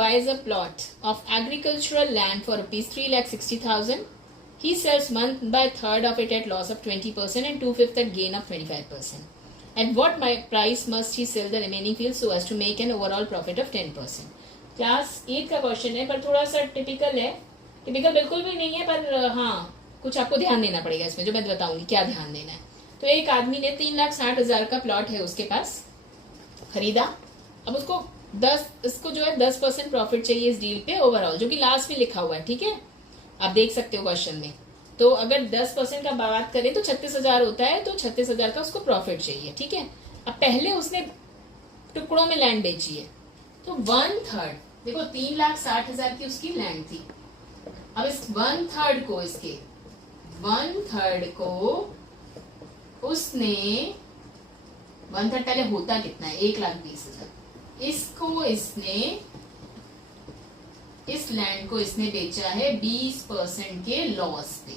buys a plot of agricultural land for rupees 3,60,000. He sells month by third of it at loss of 20% and 2/5 at gain of 25%. At what price must he sell the remaining field so as to make an overall profit of 10%? Class 8 का question है पर थोड़ा सा typical है. Typical बिल्कुल भी नहीं है पर हाँ कुछ आपको ध्यान देना पड़ेगा इसमें जो मैं बताऊंगी क्या ध्यान देना है. तो एक आदमी ने 3,60,000 का प्लॉट है उसके पास खरीदा. अब इसको जो है 10% प्रॉफिट चाहिए इस डील पे ओवरऑल जो कि लास्ट में लिखा हुआ है. ठीक है आप देख सकते हो क्वेश्चन में. तो अगर 10% का बात करें तो 36,000 होता है तो 36,000 का उसको प्रॉफिट चाहिए. ठीक है अब पहले उसने टुकड़ों में लैंड बेची है तो 1/3 देखो 3,60,000 की उसकी लैंड थी. अब इस 1/3 को इसके 1/3 को उसने 1/3 पहले होता कितना है 1,20,000. इसको इसने इस लैंड को इसने बेचा है 20% के लॉस पे.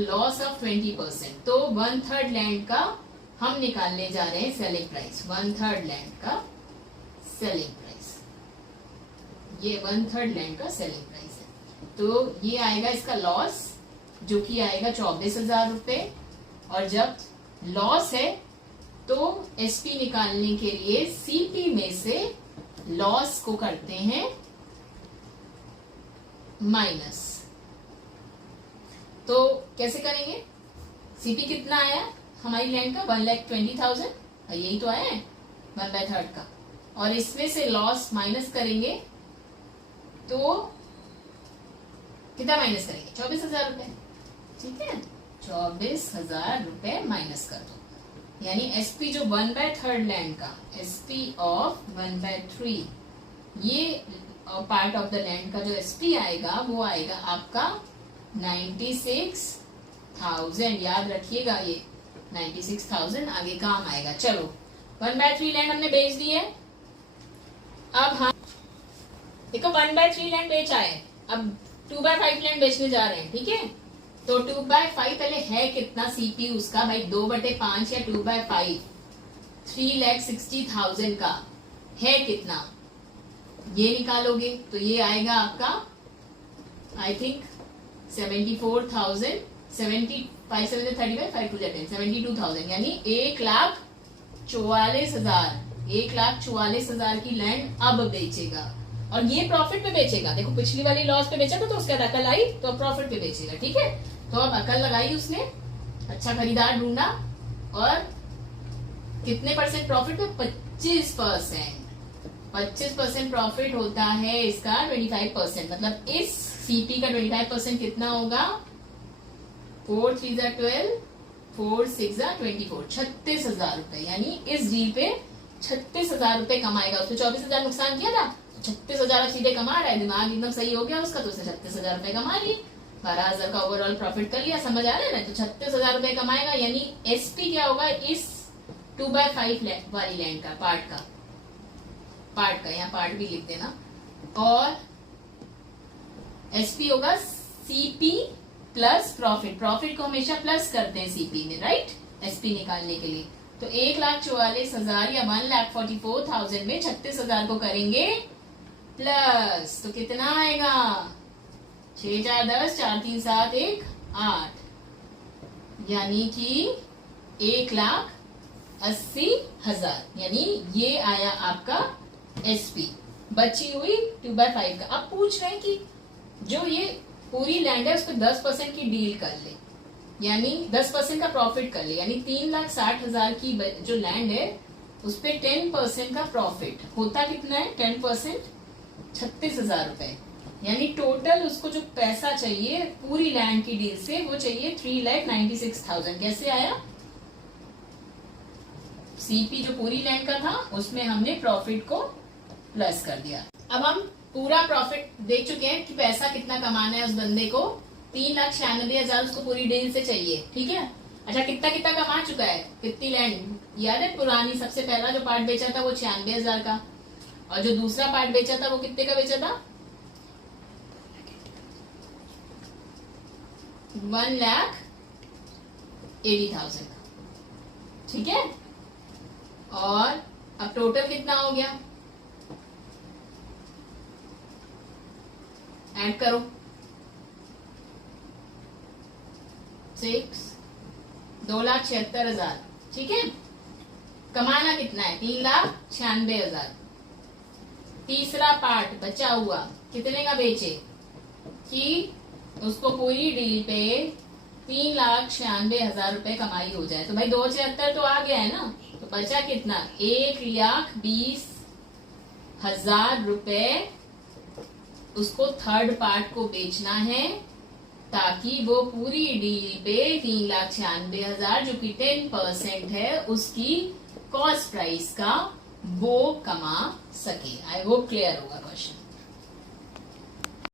Loss of 20%. तो 1/3 लैंड का हम निकालने जा रहे हैं सेलिंग प्राइस. 1/3 लैंड का सेलिंग प्राइस. ये 1/3 लैंड का सेलिंग प्राइस है. तो ये आएगा इसका लॉस जो कि आएगा 24,000 रुपए. और जब लॉस है तो एसपी निकालने के लिए सीपी में से लॉस को करते हैं माइनस. तो कैसे करेंगे. सीपी कितना आया हमारी लैंड का 1,20,000. यही तो आया है 1/3 का. और इसमें से लॉस माइनस करेंगे तो कितना माइनस करेंगे 24,000 रुपए. ठीक है 24,000 रुपए माइनस कर दो. यानी एसपी जो 1/3 लैंड का एसपी ऑफ 1/3 ये पार्ट ऑफ द लैंड का जो एसपी आएगा वो आएगा आपका 96,000. याद रखिएगा ये 96,000 आगे काम आएगा. चलो 1/3 लैंड हमने बेच दी है. अब हम देखो 1/3 लैंड बेचा है. अब 2/5 लैंड बेचने जा रहे हैं. ठीक है तो 2/5 पहले है कितना सीपी उसका भाई 2/5 या 2/5 3,60,000 का है कितना ये निकालोगे तो ये आएगा आपका आई थिंक 74,000. 75 7 35 5 2 10 72,000 यानी 1,44,000. 1,44,000 की लैंड अब बेचेगा और ये प्रॉफिट पे बेचेगा. देखो पिछली वाली लॉस पे बेचा था तो उसके बाद अकल आई तो अब प्रॉफिट पे बेचेगा. ठीक है तो अब अकल लगाई उसने अच्छा खरीदार ढूंढा और कितने परसेंट प्रॉफिट पे 25%. 25% प्रॉफिट होता है इसका 25%. मतलब इस सीपी का 25% कितना होगा 4 3 12 4 6 24 36,000 रुपए. यानी इस डील पे 36,000 रुपए कमाएगा. उसने 24,000 नुकसान किया था 36,000 सीधे कमा रहा है. दिमाग एकदम सही हो गया उसका तो उसने 36,000 रुपए कमा लिए. 12,000 का ओवरऑल प्रॉफिट कर लिया. समझ आ रहा है ना. तो 36,000 रुपए कमाएगा. यानी एसपी क्या होगा इस 2/5 वाली लैंड का पार्ट का यहाँ पार्ट भी लिख देना. और एसपी होगा सीपी प्लस प्रॉफिट. प्रॉफिट को हमेशा प्लस करते हैं सीपी में राइट एसपी निकालने के लिए. तो 1,44,000 या 1,44,000 में 36,000 को करेंगे प्लस तो कितना आएगा 6 4 10 4 3 7 1 8 यानी कि 1,80,000. यानी ये आया आपका एसपी. बची हुई 2/5 का. अब पूछ रहे हैं कि जो ये पूरी लैंड है उस पर 10% की डील कर ले यानी 10% का प्रॉफिट कर ले. यानी 3,60,000 की जो लैंड है उस पे 10% का प्रॉफिट होता कितना है 10% 36,000 रुपए. यानी टोटल उसको जो पैसा चाहिए पूरी लैंड की डील से वो चाहिए 3,96,000. कैसे आया सीपी जो पूरी लैंड का था उसमें हमने प्रॉफिट को प्लस कर दिया. अब हम पूरा प्रॉफिट देख चुके हैं कि पैसा कितना कमाना है उस बंदे को 3,96,000 उसको पूरी डील से चाहिए. ठीक है अच्छा कितना कमा चुका है कितनी लैंड याद है. पुरानी सबसे पहला जो पार्ट बेचा था वो 96,000 का और जो दूसरा पार्ट बेचा था वो कितने का बेचा था 1,80,000 का. ठीक है और अब टोटल कितना हो गया ऐड करो 6 2,76,000, ठीक है। कमाना कितना है? 3,96,000। तीसरा पार्ट बचा हुआ कितने का बेचे कि उसको पूरी डील पे 3,96,000 रुपए कमाई हो जाए। तो भाई 2,76,000 तो आ गया है ना, तो बचा कितना? 1,20,000 रुपए उसको थर्ड पार्ट को बेचना है, ताकि वो पूरी डील पे 3,96,000 जो कि 10% है उसकी कॉस्ट प्राइस का वो कमा सके। आई होप क्लियर होगा क्वेश्चन।